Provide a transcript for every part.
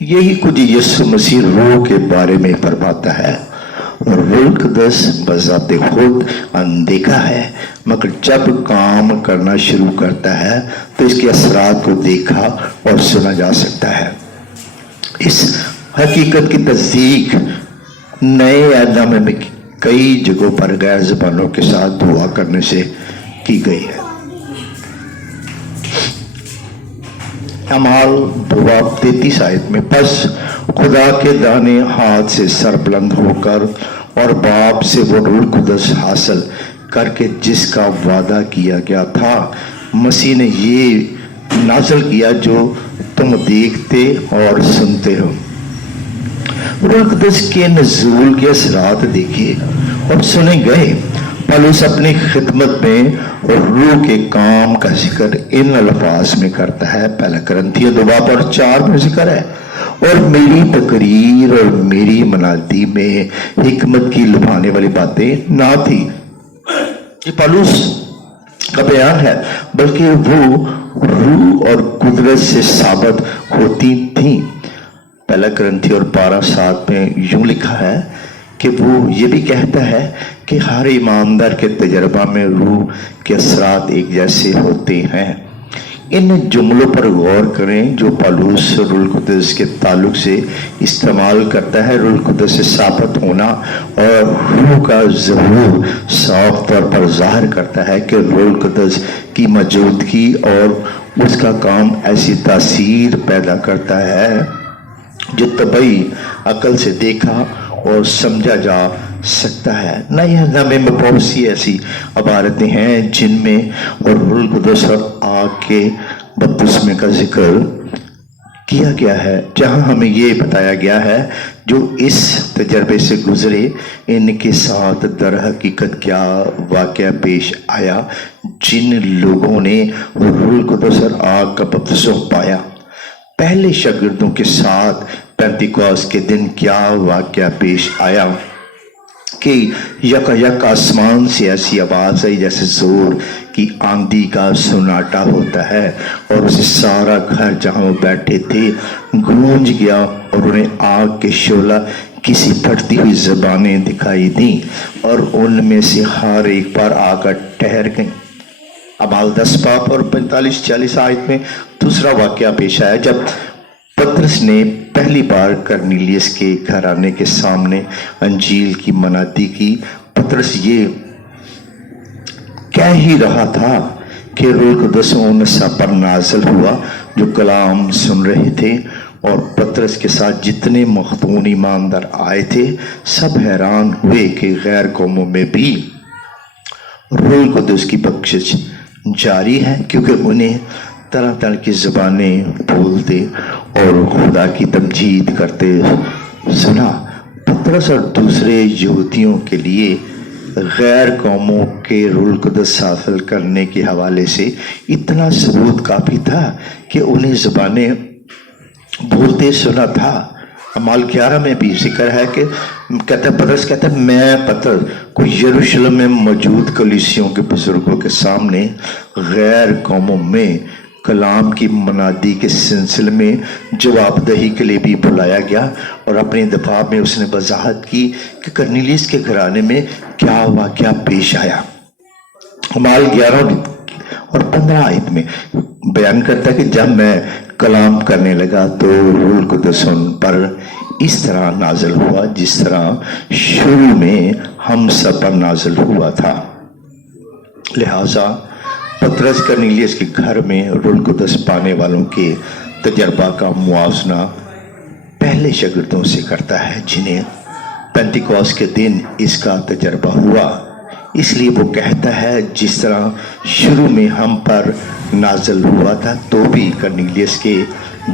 یہی کچھ یسوع مسیح روح کے بارے میں فرماتا ہے. روح القدس بذات خود اندیکھا ہے، مگر جب کام کرنا شروع کرتا ہے تو اس کے اثرات کو دیکھا اور سنا جا سکتا ہے. اس حقیقت کی تصدیق نئے عہد نامے میں کئی جگہوں پر غیر زبانوں کے ساتھ دعا کرنے سے کی گئی ہے. اعمال 2:33 آیت میں، پس خدا کے دانے ہاتھ سے سر بلند ہو کر اور باپ سے وہ روح القدس حاصل کر کے جس کا وعدہ کیا گیا تھا، مسیح نے یہ نازل کیا جو تم دیکھتے اور سنتے ہو. روح القدس کے نزول کے اثرات دیکھے اور سنے گئے. پولس اپنی خدمت میں روح کے کام کا ذکر ان الفاظ میں کرتا ہے. پہلا کرنتھیوں 2:4 میں ذکر ہے، اور میری تقریر اور میری منادی میں حکمت کی لبھانے والی باتیں نہ تھی. یہ پولس کا بیان ہے، بلکہ وہ روح اور قدرت سے ثابت ہوتی تھیں. پہلا کرنتھیوں 12:7 میں یوں لکھا ہے کہ وہ یہ بھی کہتا ہے کہ ہر ایماندار کے تجربہ میں روح کے اثرات ایک جیسے ہوتے ہیں. ان جملوں پر غور کریں جو پولس روح القدس کے تعلق سے استعمال کرتا ہے. روح القدس سے ثابت ہونا اور روح کا ظہور صاف طور پر ظاہر کرتا ہے کہ روح القدس کی موجودگی اور اس کا کام ایسی تاثیر پیدا کرتا ہے جو طبعی عقل سے دیکھا اور سمجھا جا سکتا ہے. نئے عہد نامے میں بہت سی ایسی عبارتیں ہیں جن میں اور روح القدس اور آگ کے بپتسمے کا ذکر کیا گیا ہے، جہاں ہمیں یہ بتایا گیا ہے جو اس تجربے سے گزرے ان کے ساتھ در حقیقت کیا واقعہ پیش آیا. جن لوگوں نے روح القدس اور آگ کا بپتسمہ پایا، پہلے شاگردوں کے ساتھ پینتیکوست کے دن کیا واقعہ پیش آیا کہ یک آسمان سے ایسی آواز آئی جیسے زور کی آندھی کا سناٹا ہوتا ہے، اور اسے سارا گھر جہاں وہ بیٹھے تھے گونج گیا، اور انہیں آگ کے شعلہ کسی پھٹتی ہوئی زبانیں دکھائی دیں اور ان میں سے ہر ایک پر آ کر ٹھہر گئیں. اعمال 10 اور 45-46 آیت میں دوسرا واقعہ پیش آیا جب پطرس نے پہلی بار کرنیلیس کے گھرانے کے سامنے انجیل کی منادی کی. پطرس یہ کہہ ہی رہا تھا کہ روح القدس ان سب پر نازل ہوا جو کلام سن رہے تھے، اور پطرس کے ساتھ جتنے مختون ایماندار آئے تھے سب حیران ہوئے کہ غیر قوموں میں بھی روح القدس کی بخشش جاری ہے، کیونکہ انہیں طرح طرح کی زبانیں بولتے اور خدا کی تمجید کرتے سنا. پطرس اور دوسرے یہودیوں کے لیے غیر قوموں کے روح القدس حاصل کرنے کے حوالے سے اتنا ثبوت کافی تھا کہ انہیں زبانیں بولتے سنا تھا. اعمال 11 میں بھی ذکر ہے کہ پطرس کہتا ہے، میں پطرس کو یروشلم میں موجود کلیسیوں کے بزرگوں کے سامنے غیر قوموں میں کلام کی منادی کے سلسلے میں جواب دہی کے لیے بھی بلایا گیا، اور اپنے دفاع میں اس نے وضاحت کی کہ کرنیلیس کے گھرانے میں کیا واقعہ پیش آیا. اعمال 11 اور 15 آیت میں بیان کرتا ہے کہ جب میں کلام کرنے لگا تو روح القدس ان پر اس طرح نازل ہوا جس طرح شروع میں ہم سب پر نازل ہوا تھا. لہٰذا پطرس کرنیلیس کے گھر میں روح القدس پانے والوں کے تجربہ کا موازنہ پہلے شاگردوں سے کرتا ہے جنہیں پینتیکوست کے دن اس کا تجربہ ہوا. اس لیے وہ کہتا ہے جس طرح شروع میں ہم پر نازل ہوا تھا تو بھی کرنیلیس کے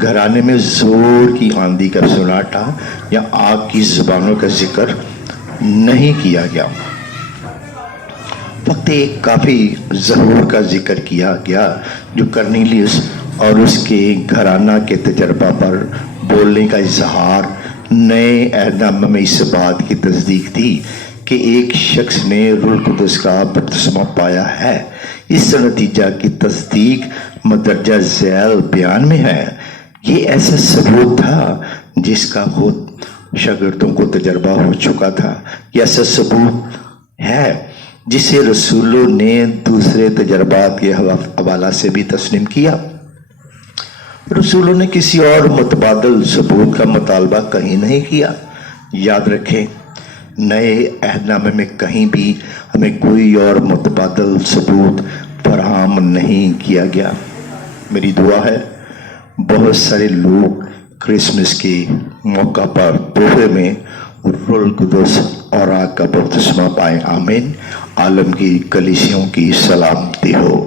گھرانے میں زور کی آندھی کا سناٹا یا آگ کی زبانوں کا ذکر نہیں کیا گیا. فقط ایک کافی ظہور کا ذکر کیا گیا جو کرنیلیس اور اس کے گھرانہ کے تجربہ پر بولنے کا اظہار نئے عہد نامے میں اس بات کی تصدیق تھی کہ ایک شخص نے روح القدس کا بپتسمہ پایا ہے. اس نتیجہ کی تصدیق مدرجہ ذیل بیان میں ہے یہ ایسا ثبوت تھا جس کا خود شاگردوں کو تجربہ ہو چکا تھا. یہ ایسا ثبوت ہے جسے رسولوں نے دوسرے تجربات کے حوالہ سے بھی تسلیم کیا. رسولوں نے کسی اور متبادل ثبوت کا مطالبہ کہیں نہیں کیا. یاد رکھیں، نئے عہد نامے میں کہیں بھی ہمیں کوئی اور متبادل ثبوت فراہم نہیں کیا گیا. میری دعا ہے بہت سارے لوگ کرسمس کے موقع پر تحفے میں روح القدس اور آگ کا بپتسمہ پائیں. آمین. عالم کی کلیسیوں کی سلامتی ہو.